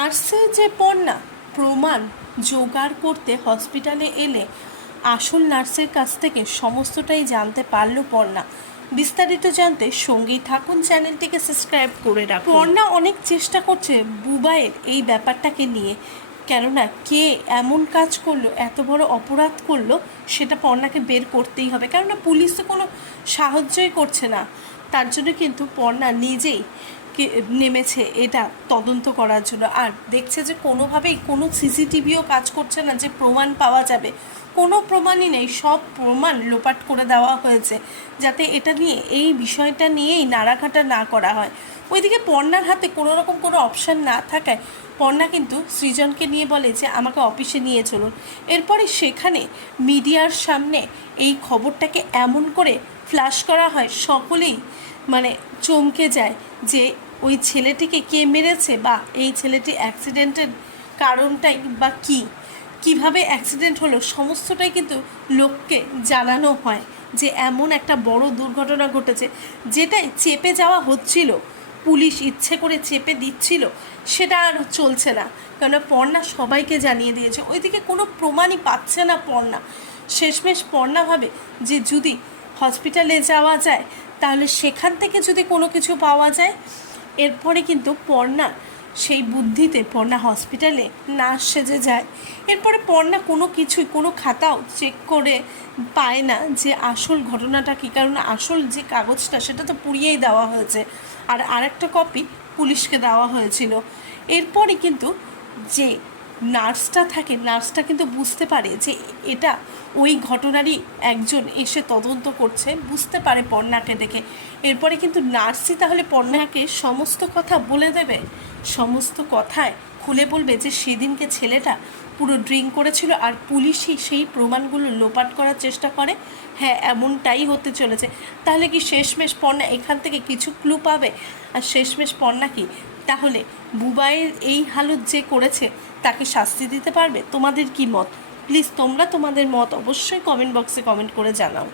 নার্সের যে পণ্যা প্রমাণ জোগাড় করতে হসপিটালে এলে আসল নার্সের কাছ থেকে সমস্তটাই জানতে পারল পর্ণা। বিস্তারিত জানতে সঙ্গেই থাকুন, চ্যানেলটিকে সাবস্ক্রাইব করে রাখুন। পর্ণা অনেক চেষ্টা করছে বুবাইয়ের এই ব্যাপারটাকে নিয়ে, কেননা কে এমন কাজ করলো, এত বড় অপরাধ করলো, সেটা পর্ণাকে বের করতেই হবে। কেননা পুলিশ তো কোনো সাহায্যই করছে না। তার জন্য কিন্তু পর্ণা নিজেই নেমেছে এটা তদন্ত করার জন্য। আর দেখছে যে কোনোভাবেই কোনো সিসিটিভিও কাজ করছে না যে প্রমাণ পাওয়া যাবে। কোনো প্রমাণই নেই, সব প্রমাণ লোপাট করে দেওয়া হয়েছে যাতে এটা নিয়ে, এই বিষয়টা নিয়েই নাড়াঘাটা না করা হয়। ওইদিকে পর্ণার হাতে কোনো রকম কোনো অপশান না থাকায় পর্ণা কিন্তু সৃজনকে নিয়ে বলে যে আমাকে অফিসে নিয়ে চলুন। এরপরে সেখানে মিডিয়ার সামনে এই খবরটাকে এমন করে ফ্ল্যাশ করা হয়, সকলেই চমকে যায় যে ওই ছেলেটিকে কে মেরেছে, বা এই ছেলেটি অ্যাক্সিডেন্টের কারণটাই বা কীভাবে অ্যাক্সিডেন্ট হলো, সমস্তটাই কিন্তু লোককে জানানো হয় যে এমন একটা বড় দুর্ঘটনা ঘটেছে, যেটাই চেপে যাওয়া হচ্ছিল, পুলিশ ইচ্ছে করে চেপে দিচ্ছিল, সেটা আর চলছে না। কেন পর্ণা সবাইকে জানিয়ে দিয়েছে। ওইদিকে কোনো প্রমাণই পাচ্ছে না পর্ণা। শেষমেশ পর্ণা ভাবে যে যদি হসপিটালে যাওয়া যায় তাহলে সেখান থেকে যদি কোনো কিছু পাওয়া যায়। এরপরে কিন্তু পর্ণা সেই বুদ্ধিতে পর্ণা হসপিটালে নার্স সেজে যায়। এরপরে পর্ণা কোনো কিছুই, কোনো খাতাও চেক করে পায় না যে আসল ঘটনাটা কী, কারণ আসল যে কাগজটা সেটা তো পুড়িয়েই দেওয়া হয়েছে, আর আরেকটা কপি পুলিশকে দেওয়া হয়েছিল। এরপরে কিন্তু যে নার্সটা থাকে, নার্সটা কিন্তু বুঝতে পারে যে এটা ওই ঘটনারই একজন এসে তদন্ত করছে, বুঝতে পারে পর্ণাকে দেখে। এরপরে কিন্তু নার্সই তাহলে পর্ণাকে সমস্ত কথা বলে দেবে, সমস্ত কথায় খুলে বলবে যে সেদিনকে ছেলেটা পুরো ড্রিঙ্ক করেছিল, আর পুলিশই সেই প্রমাণগুলো লোপাট করার চেষ্টা করে। হ্যাঁ, এমনটাই হতে চলেছে। তাহলে কি শেষমেশ পর্ণা এখান থেকে কিছু ক্লু পাবে? আর শেষমেশ পর্ণা কি তাহলে বুবাইয়ের এই হালত যে করেছে তাকে শাস্তি দিতে পারবে? তোমাদের কি মত? প্লিজ তোমরা তোমাদের মত অবশ্যই কমেন্ট বক্সে কমেন্ট করে জানাও।